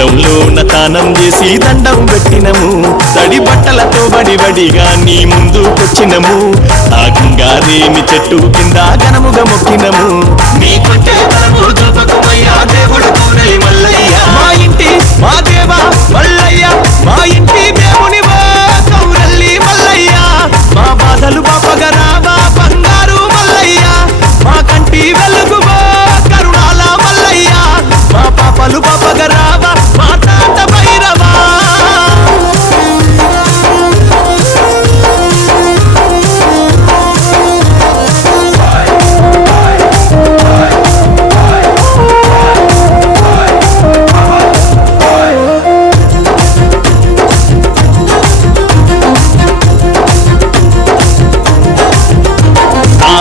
గుండంలో తానం చేసి దండం పెట్టినము తడి బట్టలతో బడిగా నీ ముందుకొచ్చినము ఆ గంగాదేవి చెట్టు కింద ఘనముగా మొక్కినము నీ కొంటే తలము చూపకుమయ్యా దేవుడు కోనై మల్లయ్య మా ఇంటి మా దేవా మల్లయ్య మా ఇంటి దేవునివా కౌరల్లి మల్లయ్య మా బాధలు బాపగరావా బంగారు మల్లయ్య మా కంటి వెలుగువా కరుణాల మల్లయ్య మా పాపలు బాపగరావా మా తాత భైరవా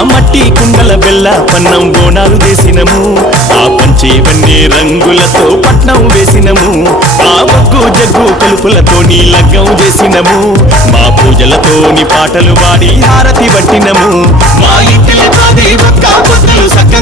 మట్టి కుండల బెల్ల పన్నం బోనాలు చేసినము ఆ పంచేవన్నీ రంగులతో పట్నం వేసినము ఆ బొగ్గు జగ్గు కలుపులతో నీ లగ్గం చేసినము మా పూజలతోని పాటలు పాడి హారతి పట్టినము మా ఇంటిలో ఒక్క పొద్దులు సక్క